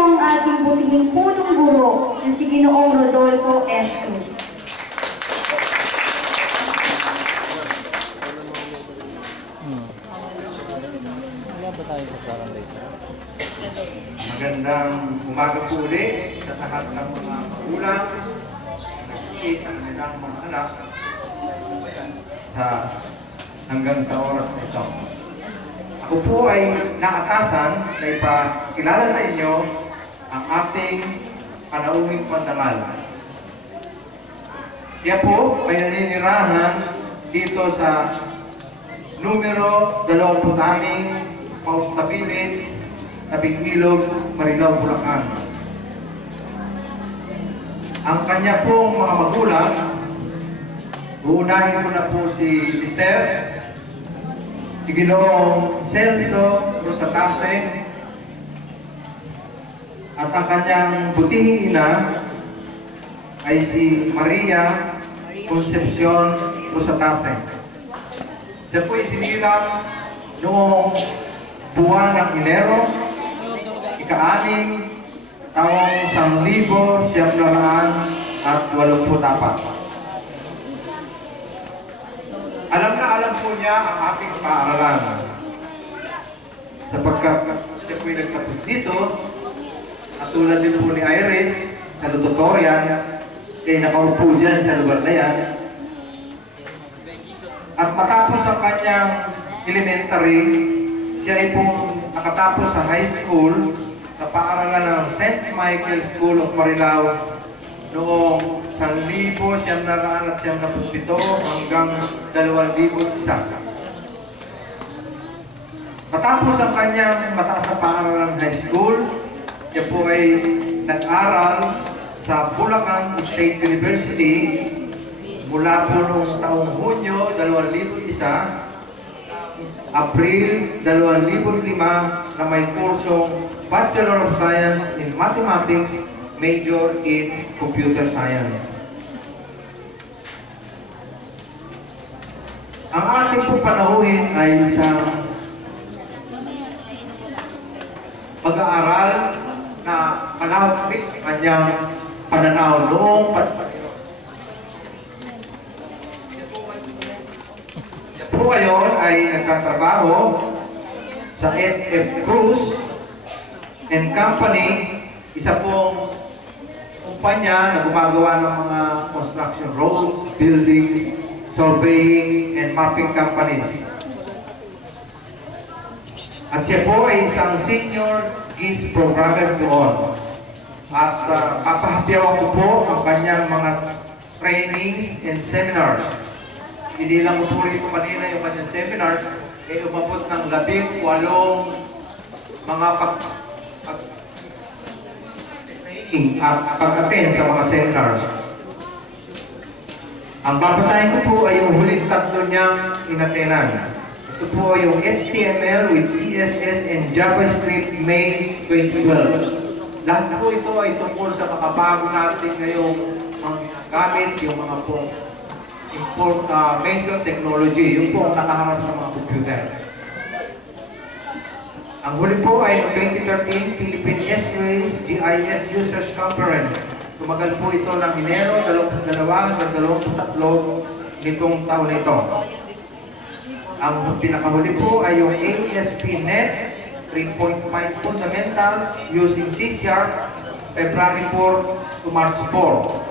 Ang ating butihing punong guro na si Ginoong Rodolfo S. Cruz. Magandang umaga po ulit sa lahat ng mga magulang, nag-iis ang kanilang mga anak hanggang sa oras na ito. Ako po ay naatasan na ipakilala sa inyo ang ating panauhing pandangal. Siya po ay naninirahan dito sa numero 26 Pausta Village, Tabing Ilog, Marilao, Bulacan. Ang kanya pong mga magulang, uunahin ko na po si Sister, si Ginoong Celso Rosatase, at ang kanyang butihing ina ay si Maria Concepcion Rosatase. Siya po isinilang noong buwan ng Enero, ika-6, taong 1984. Alam na alam po niya ang ating paaralan. Sapagkat siya po'y nagtapos dito, at tulad din po ni Iris, sa Lutotorian, kaya nakaupo dyan sa lugar na yan. At matapos ang kanyang elementary, siya ay pong nakatapos sa high school sa paaralan ng St. Michael School of Marilao noong 1997 hanggang 2001. Matapos ang kanyang mataas na paaralan high school, siya po ay nag-aral sa Bulacan State University mula po noong taong Hunyo 2001, April 2005 na may kursong Bachelor of Science in Mathematics, major in Computer Science. Ang ating po panahuhin ay isang pag-aaral na malawak kanyang pananaw noong po ngayon ay nagtatrabaho sa F.F. Cruz and Company, isa pong kumpanya na gumagawa ng mga construction roads, building, surveying, and mapping companies. At siya po ay isang senior GIS programmer doon. At papahapyawan ko po ang kanyang mga trainings and seminars. Hindi lang po rin kanina yung kanyang seminars, ay umabot ng 18 mga pag-attend sa mga seminars. Ang babasahin ko po ay yung huling tatlo niyang inatenan. Ito po ay yung HTML with CSS and JavaScript May 2012. Lahat po ito ay tungkol sa makabago natin ngayong gamit, yung mga pong information technology, yung po ang nakaharap sa mga computer. Ang huli po ay 2013 Philippine S-Way GIS Users Conference. Tumagal po ito ng Enero 2022 nitong taon na ito. Ang pinakahuli po ay yung ASP.NET 3.5 Fundamentals using C# February 4 to March 4.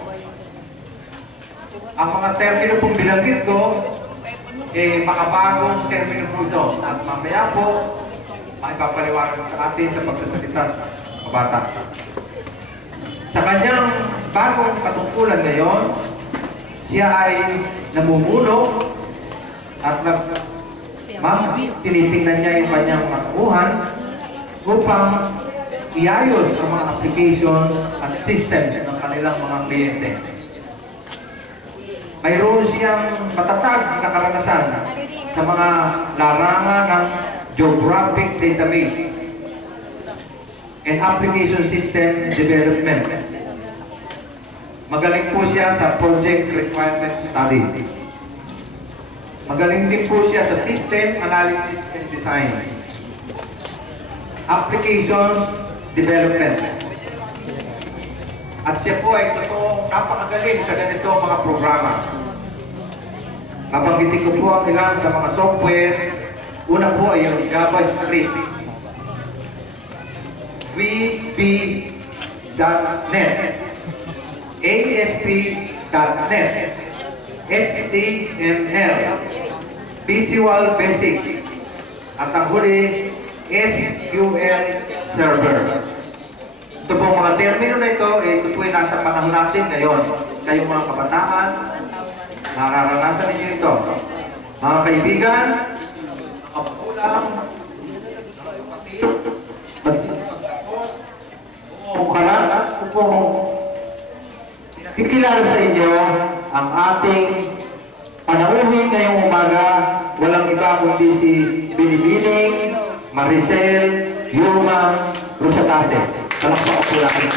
Ang mga termino pong binanggit ko, makabagong termino po ito. At mamaya po, maipapaliwanag sa atin sa pagsasalita ng bata. Sa kanyang bagong katungkulan ngayon, siya ay namumuno at tinitingnan niya yung kanyang matauhan upang iayos ang mga application at systems ng kanilang mga kliyente. Mayroon siyang matatag na karanasan sa mga larangan ng geographic database and application system development. Magaling po siya sa project requirement studies. Magaling din po siya sa system analysis and design. Applications development. At siya po ay totoong napakagaling sa ganito mga programa. Nabanggitin ko po ang ilan sa mga software. Una po ay yung JavaScript, VB.net, ASP.net, HTML, Visual Basic, at ang huli, SQL Server. Ito po mga termino na ito, ito po ay nasa panahon natin ngayon. Kayong mga kabataan, nararanasan ninyo ito. Mga kaibigan, kapulang, ikilala sa inyo ang ating panauhin ngayong umaga. Walang iba kundi si Binibining Maricel Yuma Rosatase. Palakpakan po natin.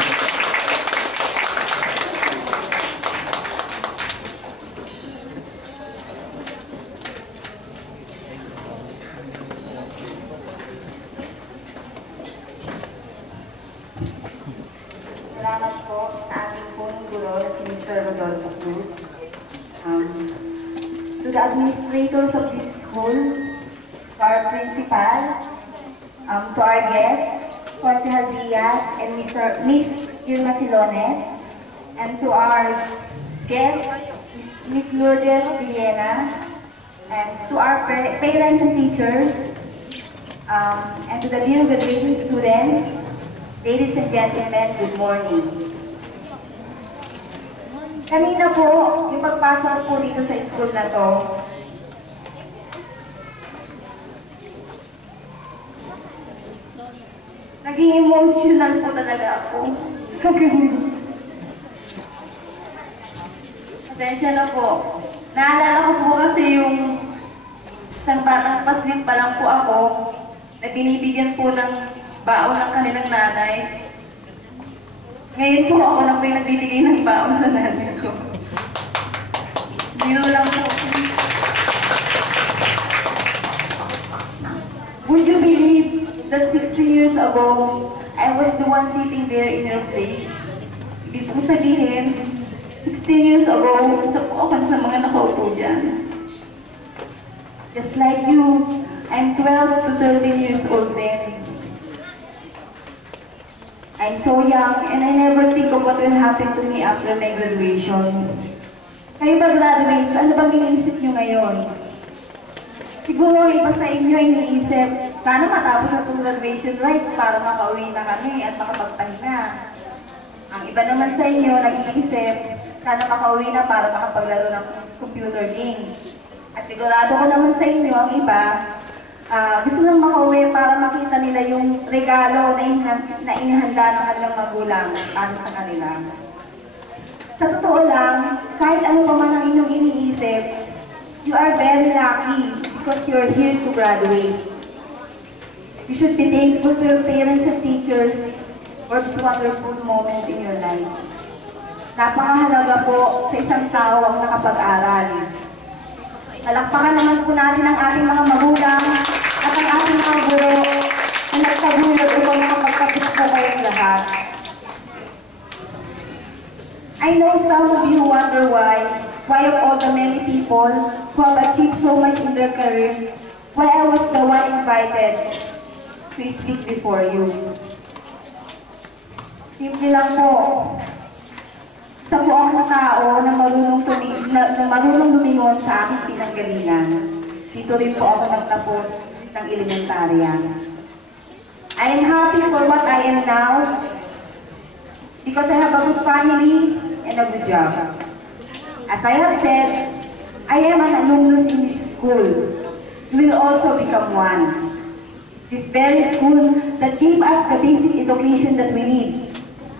Salamat po sa ating pong guro na si Mr. Rodolfo Cruz. To the administrators of this school, to our principal, to our guests, Consejal Diaz and Miss Irma Silones, and to our guests, Miss Lourdes Villena, and to our parents and teachers, and to the new graduating students. Ladies and gentlemen, good morning. Kanina po, yung pagpasok po dito sa school na to, naging emotional po talaga ako. Pasensya na po. Naalala ko po kasi yung isang batang paslim pa lang po ako na binibigyan po ng baon ng kanilang nanay. Ngayon po ako na po yung nagbibigay ng baon sa nanay ko. Biro lang po. Would you believe that 16 years ago, I was the one sitting there in your place? Ibig po sabihin, 16 years ago, isa po ako sa mga nakaupo dyan. Just like you, I'm 12 to 13 years old then. I'm so young and I never think of what will happen to me after my graduation. Kayo ba graduates, ano bang iniisip nyo ngayon? Siguro iba sa inyo iniisip, sana matapos na itong graduation rites para makauwi na kami at makapagpahinga. Ang iba naman sa inyo nag-iisip, sana makauwi na para makapaglaro ng computer games. At sigurado ko naman sa inyo, ang iba, gusto lang makauwi para makita nila yung regalo na inihanda ng kanilang magulang para sa kanila. Sa totoo lang, kahit ano pa man ang inyong iniisip, you are very lucky because you're here to graduate. You should be thankful to your parents and teachers for this wonderful moment in your life. Napakahalaga po sa isang tao ang nakapag-aral. Palakpakan naman po natin ang ating mga magulang at ang ating mga guro na nagpagulog upang makapagtapos po kayong lahat. I know some of you wonder why of all the many people who have achieved so much in their careers, why I was the one invited to speak before you. Simple lang po. Isa po ang tao na marunong lumingon sa aking pinanggalingan. Dito rin po ako nagtapos ng elementarya. I am happy for what I am now because I have a good family and a good job. As I have said, I am an alumnus in this school. You will also become one. This very school that gave us the basic education that we need.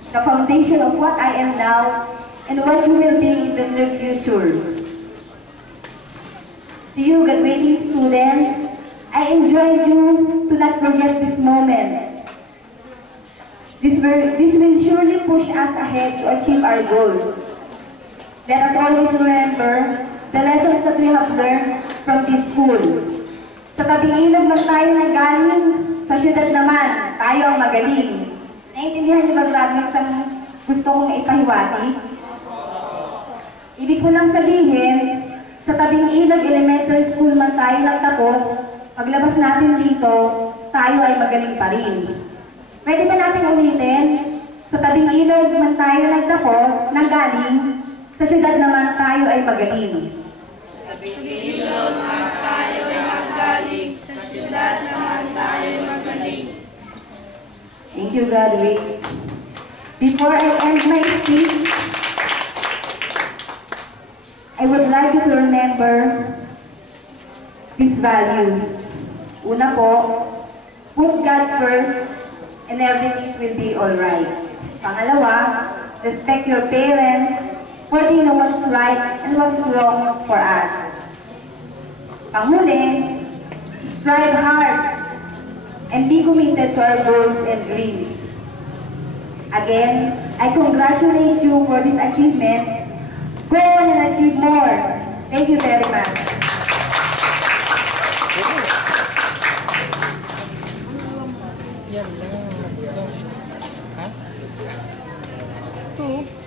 The foundation of what I am now and what you will be in the near future. To you graduating students, I enjoy you to not forget this moment. This will surely push us ahead to achieve our goals. Let us always remember the lessons that we have learned from this school. Sa tabing ilog man tayo nanggaling, sa syudad naman, tayo ang magaling. Naiintindihan niyo ba, graduates, ang gusto kong ipahiwati? Ibig ko lang sabihin, sa tabing ilog elementary school man tayo nagtapos, paglabas natin dito, tayo ay magaling pa rin. Pwede ba natin ulitin? Sa tabing ilog man tayo nagtapos, nanggaling, sa syudad naman tayo ay magaling. Sa tabing ilog man tayo ay nanggaling, sa syudad naman tayo ay magaling. Thank you, graduates. Before I end my speech, I would like you to remember these values. Una po, put God first and everything will be alright. Pangalawa, respect your parents for they know what's right and what's wrong for us. Panghuli, strive hard and be committed to our goals and dreams. Again, I congratulate you for this achievement. Go on and achieve more. Thank you very much. Yan lang. Ha? Ito.